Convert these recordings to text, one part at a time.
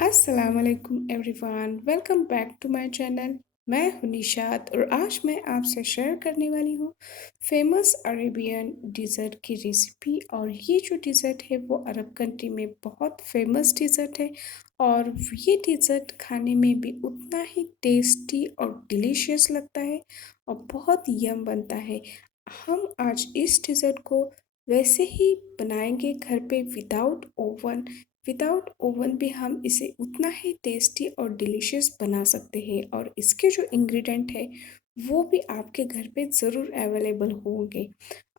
अस्सलाम वालेकुम everyone, welcome back to my channel. मैं हूं निशाद और आज मैं आपसे शेयर करने वाली हूं फेमस अरेबियन डिज़र्ट की रेसिपी। और ये जो डिज़र्ट है वो अरब कंट्री में बहुत फेमस डिज़र्ट है और ये डिज़र्ट खाने में भी उतना ही टेस्टी और डिलीशियस लगता है और बहुत यम बनता है। हम आज इस डिज़र्ट को वैसे ही बनाएंगे घर पे विदाउट ओवन भी हम इसे उतना ही टेस्टी और डिलीशियस बना सकते हैं और इसके जो इंग्रेडिएंट है वो भी आपके घर पे ज़रूर अवेलेबल होंगे।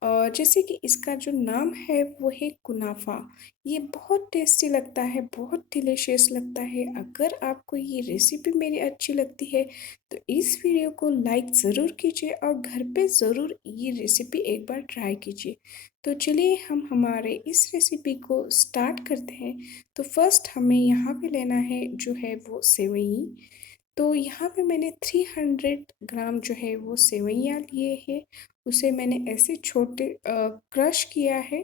और जैसे कि इसका जो नाम है वो है कुनाफा। ये बहुत टेस्टी लगता है, बहुत डिलीशियस लगता है। अगर आपको ये रेसिपी मेरी अच्छी लगती है तो इस वीडियो को लाइक ज़रूर कीजिए और घर पे ज़रूर ये रेसिपी एक बार ट्राई कीजिए। तो चलिए हम हमारे इस रेसिपी को स्टार्ट करते हैं। तो फर्स्ट हमें यहाँ पे लेना है जो है वो सेवई। तो यहाँ पे मैंने 300 ग्राम जो है वो सेवइयाँ लिए हैं। उसे मैंने ऐसे छोटे क्रश किया है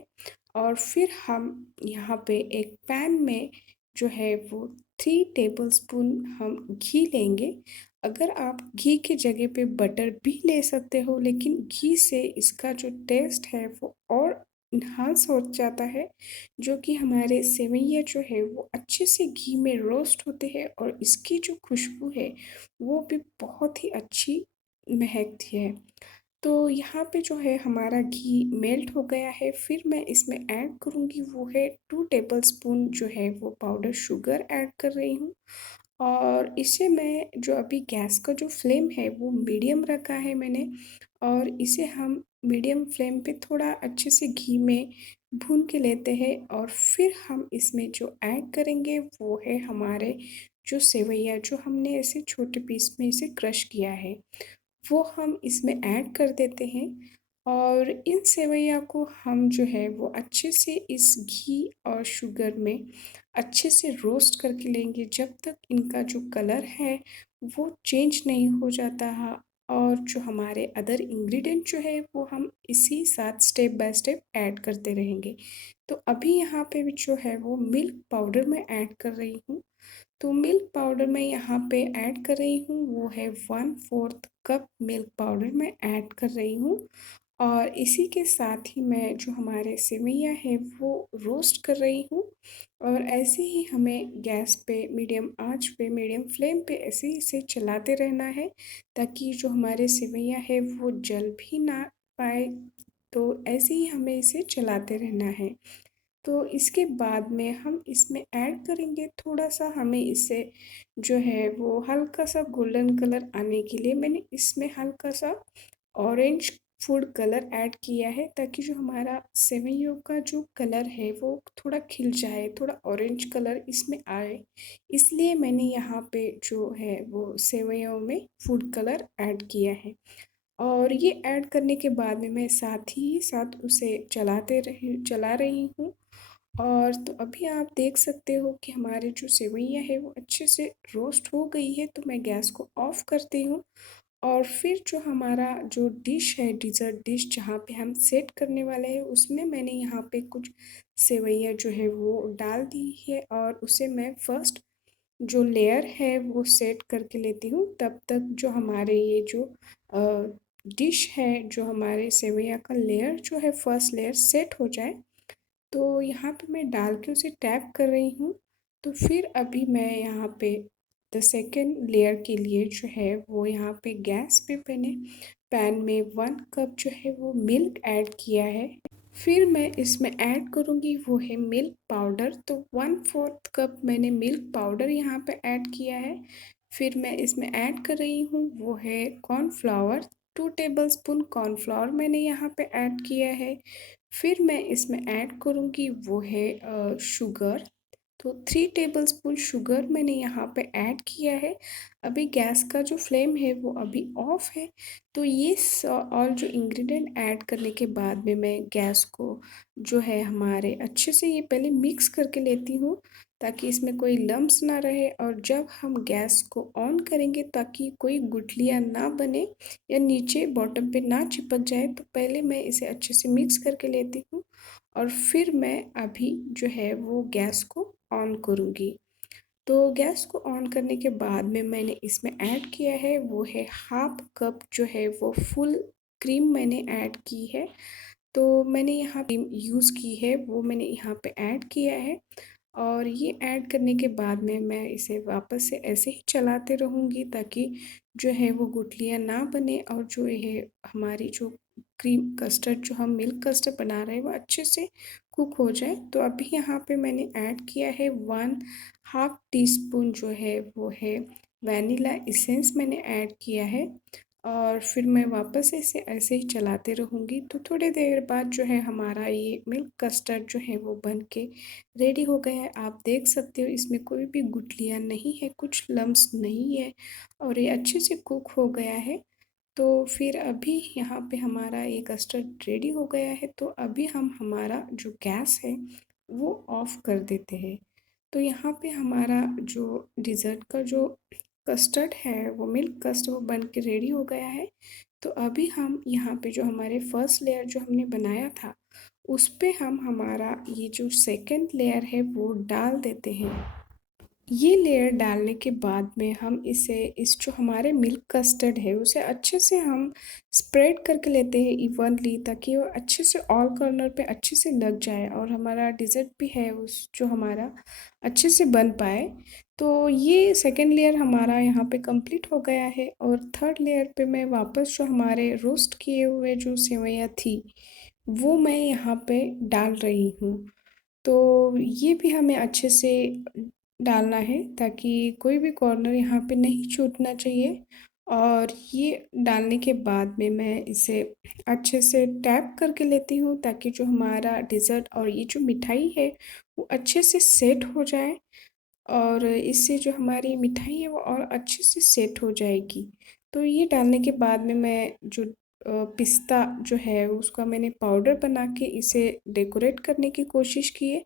और फिर हम यहाँ पे एक पैन में जो है वो 3 टेबलस्पून हम घी लेंगे। अगर आप घी की जगह पे बटर भी ले सकते हो, लेकिन घी से इसका जो टेस्ट है वो और इन्हांस हो जाता है। जो कि हमारे सेवइयाँ जो है वो अच्छे से घी में रोस्ट होते हैं और इसकी जो खुशबू है वो भी बहुत ही अच्छी महकती है। तो यहाँ पे जो है हमारा घी मेल्ट हो गया है। फिर मैं इसमें ऐड करूँगी वो है 2 टेबलस्पून जो है वो पाउडर शुगर ऐड कर रही हूँ। और इसे मैं जो अभी गैस का जो फ्लेम है वो मीडियम रखा है मैंने। और इसे हम मीडियम फ्लेम पे थोड़ा अच्छे से घी में भून के लेते हैं और फिर हम इसमें जो ऐड करेंगे वो है हमारे जो सेवइयाँ जो हमने ऐसे छोटे पीस में इसे क्रश किया है वो हम इसमें ऐड कर देते हैं। और इन सेवइयाँ को हम जो है वो अच्छे से इस घी और शुगर में अच्छे से रोस्ट करके लेंगे जब तक इनका जो कलर है वो चेंज नहीं हो जाता है। और जो हमारे अदर इंग्रेडिएंट जो है वो हम इसी साथ स्टेप बाय स्टेप ऐड करते रहेंगे। तो अभी यहाँ पे भी जो है वो मिल्क पाउडर मैं ऐड कर रही हूँ। तो मिल्क पाउडर मैं यहाँ पे ऐड कर रही हूँ वो है 1/4 कप मिल्क पाउडर मैं ऐड कर रही हूँ। और इसी के साथ ही मैं जो हमारे सेवइयाँ है वो रोस्ट कर रही हूँ। और ऐसे ही हमें गैस पे मीडियम आंच पे मीडियम फ्लेम पे ऐसे ही इसे चलाते रहना है ताकि जो हमारे सेवइयाँ है वो जल भी ना पाए। तो ऐसे ही हमें इसे चलाते रहना है। तो इसके बाद में हम इसमें ऐड करेंगे थोड़ा-सा, हमें इसे जो है वो हल्का-सा गोल्डन कलर आने के लिए मैंने इसमें हल्का-सा ऑरेंज फूड कलर ऐड किया है ताकि जो हमारा सेवइयों का जो कलर है वो थोड़ा खिल जाए, थोड़ा ऑरेंज कलर इसमें आए। इसलिए मैंने यहाँ पे जो है वो सेवइयों में फूड कलर ऐड किया है। और ये ऐड करने के बाद में मैं साथ ही साथ उसे चला रही हूँ। और तो अभी आप देख सकते हो कि हमारी जो सेवइयाँ है वो अच्छे से रोस्ट हो गई है। तो मैं गैस को ऑफ करती हूँ और फिर जो हमारा जो डिश है, डिज़र्ट डिश जहाँ पे हम सेट करने वाले हैं उसमें मैंने यहाँ पे कुछ सेवइयाँ जो है वो डाल दी है और उसे मैं फर्स्ट जो लेयर है वो सेट करके लेती हूँ। तब तक जो हमारे ये जो डिश है, जो हमारे सेवइयाँ का लेयर जो है फर्स्ट लेयर सेट हो जाए। तो यहाँ पे मैं डाल के उसे टैप कर रही हूँ। तो फिर अभी मैं यहाँ पे द सेकंड लेयर के लिए जो है वो यहाँ पे गैस पे मैंने पैन में 1 कप जो है वो मिल्क ऐड किया है। फिर मैं इसमें ऐड करूँगी वो है मिल्क पाउडर। तो 1/4 कप मैंने मिल्क पाउडर यहाँ पे ऐड किया है। फिर मैं इसमें ऐड कर रही हूँ वो है कॉर्नफ्लावर। 2 टेबलस्पून कॉर्नफ्लावर मैंने यहाँ पे ऐड किया है। फिर मैं इसमें ऐड करूँगी वो है शुगर। तो 3 टेबलस्पून शुगर मैंने यहाँ पे ऐड किया है। अभी गैस का जो फ्लेम है वो अभी ऑफ है। तो ये और जो इंग्रेडिएंट ऐड करने के बाद में मैं गैस को जो है हमारे अच्छे से ये पहले मिक्स करके लेती हूँ ताकि इसमें कोई लम्स ना रहे। और जब हम गैस को ऑन करेंगे ताकि कोई गुठलियाँ ना बने या नीचे बॉटम पे ना चिपक जाए, तो पहले मैं इसे अच्छे से मिक्स करके लेती हूँ और फिर मैं अभी जो है वो गैस को ऑन करूँगी। तो गैस को ऑन करने के बाद में मैंने इसमें ऐड किया है वो है हाफ कप जो है वो फुल क्रीम मैंने ऐड की है। तो मैंने यहाँ क्रीम यूज़ की है वो मैंने यहाँ पे ऐड किया है और ये ऐड करने के बाद में मैं इसे वापस से ऐसे ही चलाते रहूँगी ताकि जो है वो गुठलियाँ ना बने और जो ये हमारी जो क्रीम कस्टर्ड जो हम मिल्क कस्टर्ड बना रहे हैं वो अच्छे से कुक हो जाए। तो अभी यहाँ पे मैंने ऐड किया है 1/2 टीस्पून जो है वो है वैनिला एसेंस मैंने ऐड किया है और फिर मैं वापस इसे ऐसे ही चलाते रहूँगी। तो थोड़ी देर बाद जो है हमारा ये मिल्क कस्टर्ड जो है वो बन के रेडी हो गया है। आप देख सकते हो इसमें कोई भी गुठलियाँ नहीं है, कुछ लम्स नहीं है और ये अच्छे से कुक हो गया है। तो फिर अभी यहाँ पे हमारा ये कस्टर्ड रेडी हो गया है। तो अभी हम हमारा जो गैस है वो ऑफ़ कर देते हैं। तो यहाँ पे हमारा जो डिज़र्ट का जो कस्टर्ड है वो मिल्क कस्टर्ड वो बन के रेडी हो गया है। तो अभी हम यहाँ पे जो हमारे फर्स्ट लेयर जो हमने बनाया था उस पे हम हमारा ये जो सेकंड लेयर है वो डाल देते हैं। ये लेयर डालने के बाद में हम इसे इस जो हमारे मिल्क कस्टर्ड है उसे अच्छे से हम स्प्रेड करके लेते हैं इवनली ताकि वो अच्छे से ऑल कॉर्नर पे अच्छे से लग जाए और हमारा डिज़र्ट भी है उस जो हमारा अच्छे से बन पाए। तो ये सेकंड लेयर हमारा यहाँ पे कंप्लीट हो गया है और थर्ड लेयर पे मैं वापस जो हमारे रोस्ट किए हुए जो सेवइयाँ थी वो मैं यहाँ पे डाल रही हूँ। तो ये भी हमें अच्छे से डालना है ताकि कोई भी कॉर्नर यहाँ पे नहीं छूटना चाहिए और ये डालने के बाद में मैं इसे अच्छे से टैप करके लेती हूँ ताकि जो हमारा डिज़र्ट और ये जो मिठाई है वो अच्छे से सेट हो जाए और इससे जो हमारी मिठाई है वो और अच्छे से सेट हो जाएगी। तो ये डालने के बाद में मैं जो पिस्ता जो है उसका मैंने पाउडर बना के इसे डेकोरेट करने की कोशिश की है।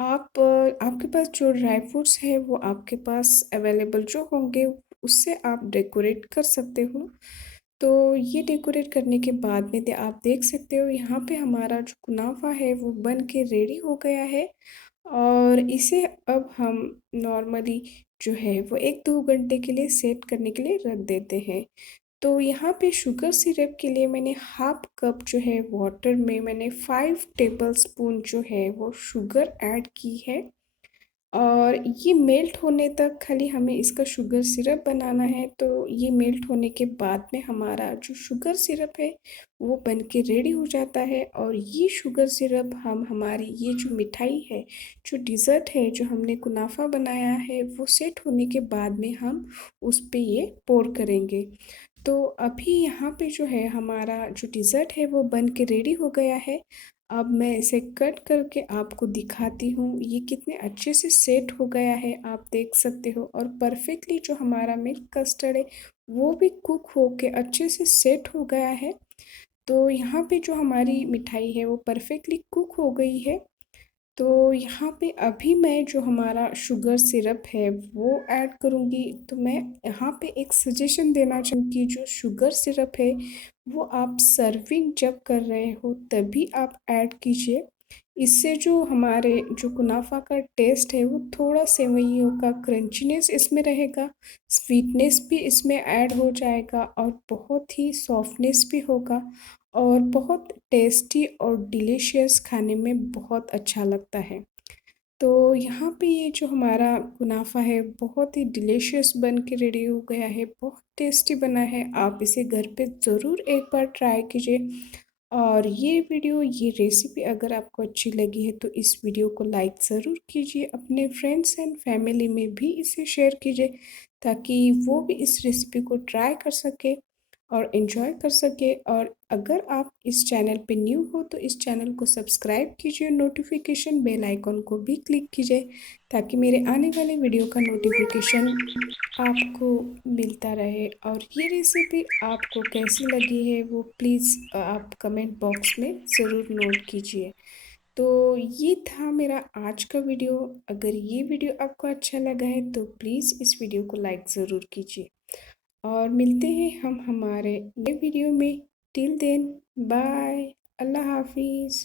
आपके पास जो ड्राई फ्रूट्स है वो आपके पास अवेलेबल जो होंगे उससे आप डेकोरेट कर सकते हो। तो ये डेकोरेट करने के बाद में आप देख सकते हो यहाँ पे हमारा जो कुनाफा है वो बन के रेडी हो गया है और इसे अब हम नॉर्मली जो है वो 1-2 घंटे के लिए सेट करने के लिए रख देते हैं। तो यहाँ पे शुगर सिरप के लिए मैंने हाफ कप जो है वाटर में मैंने 5 टेबलस्पून जो है वो शुगर ऐड की है और ये मेल्ट होने तक खाली हमें इसका शुगर सिरप बनाना है। तो ये मेल्ट होने के बाद में हमारा जो शुगर सिरप है वो बन के रेडी हो जाता है और ये शुगर सिरप हम हमारी ये जो मिठाई है जो डिज़र्ट है जो हमने कुनाफा बनाया है वो सेट होने के बाद में हम उस पे ये पोर करेंगे। तो अभी यहाँ पे जो है हमारा जो डिज़र्ट है वो बन के रेडी हो गया है। अब मैं इसे कट करके आपको दिखाती हूँ ये कितने अच्छे से सेट हो गया है आप देख सकते हो और परफेक्टली जो हमारा मिल्क कस्टर्ड है वो भी कुक हो के अच्छे से सेट हो गया है। तो यहाँ पे जो हमारी मिठाई है वो परफेक्टली कुक हो गई है। तो यहाँ पे अभी मैं जो हमारा शुगर सिरप है वो ऐड करूँगी। तो मैं यहाँ पे एक सजेशन देना चाहूँगी जो शुगर सिरप है वो आप सर्विंग जब कर रहे हो तभी आप ऐड कीजिए। इससे जो हमारे जो कुनाफा का टेस्ट है वो थोड़ा सेवइयों का क्रंचीनेस इसमें रहेगा, स्वीटनेस भी इसमें ऐड हो जाएगा और बहुत ही सॉफ्टनेस भी होगा और बहुत टेस्टी और डिलीशियस खाने में बहुत अच्छा लगता है। तो यहाँ पे ये जो हमारा कुनाफा है बहुत ही डिलीशियस बन के रेडी हो गया है, बहुत टेस्टी बना है। आप इसे घर पे ज़रूर एक बार ट्राई कीजिए और ये वीडियो ये रेसिपी अगर आपको अच्छी लगी है तो इस वीडियो को लाइक ज़रूर कीजिए, अपने फ्रेंड्स एंड फैमिली में भी इसे शेयर कीजिए ताकि वो भी इस रेसिपी को ट्राई कर सके और इन्जॉय कर सके। और अगर आप इस चैनल पे न्यू हो तो इस चैनल को सब्सक्राइब कीजिए, नोटिफिकेशन बेल आइकॉन को भी क्लिक कीजिए ताकि मेरे आने वाले वीडियो का नोटिफिकेशन आपको मिलता रहे। और ये रेसिपी आपको कैसी लगी है वो प्लीज़ आप कमेंट बॉक्स में ज़रूर नोट कीजिए। तो ये था मेरा आज का वीडियो। अगर ये वीडियो आपको अच्छा लगा है तो प्लीज़ इस वीडियो को लाइक ज़रूर कीजिए और मिलते हैं हम हमारे नए वीडियो में। टिल देन बाय, अल्लाह हाफिज़।